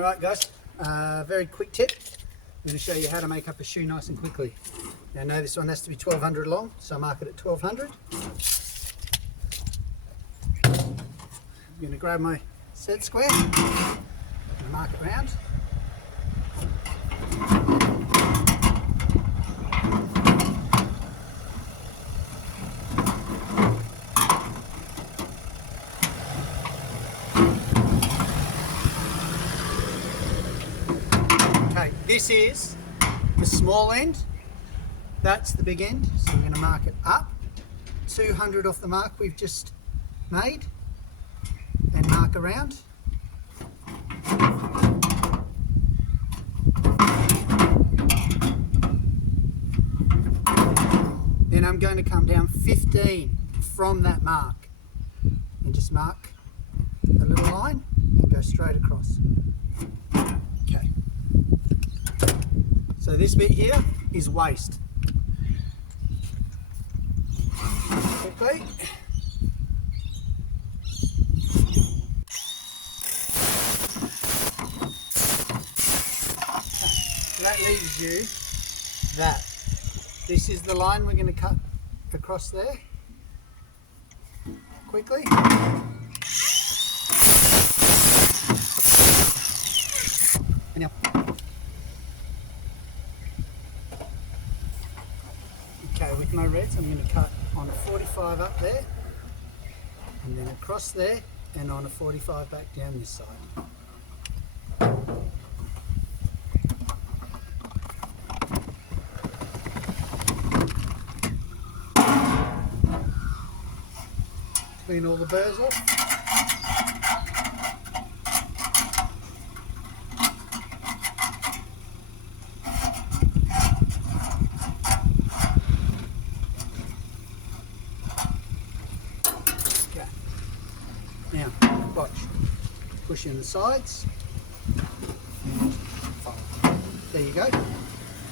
Alright guys, very quick tip. I'm going to show you how to make up a shoe nice and quickly. Now I know this one has to be 1200 long, so I mark it at 1200. I'm going to grab my set square and mark it round. Okay, this is the small end, that's the big end, so I'm going to mark it up 200 off the mark we've just made and mark around. Then I'm going to come down 15 from that mark and just mark a little line and go straight across. Okay. So this bit here is waist. Quickly. That leaves you that. This is the line we're going to cut across there. Quickly. And now. Okay, with my reds I'm going to cut on a 45 up there, and then across there, and on a 45 back down this side. Clean all the burrs off. Now, watch. Push in the sides. And fold. There you go. Now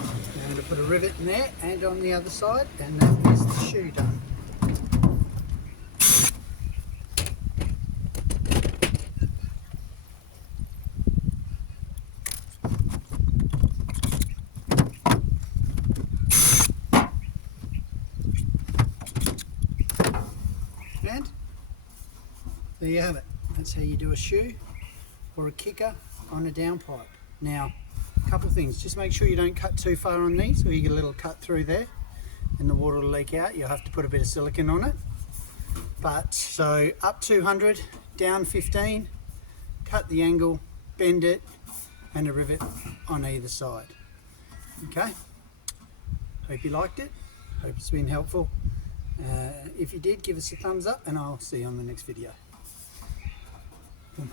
I'm going to put a rivet in there and on the other side, and that is the shoe done. And there you have it. That's how you do a shoe or a kicker on a downpipe. Now, a couple of things. Just make sure you don't cut too far on these, or you get a little cut through there and the water will leak out. You'll have to put a bit of silicone on it. But so up 200, down 15, cut the angle, bend it, and a rivet on either side. Okay? Hope you liked it. Hope it's been helpful. If you did, give us a thumbs up and I'll see you on the next video. Boom.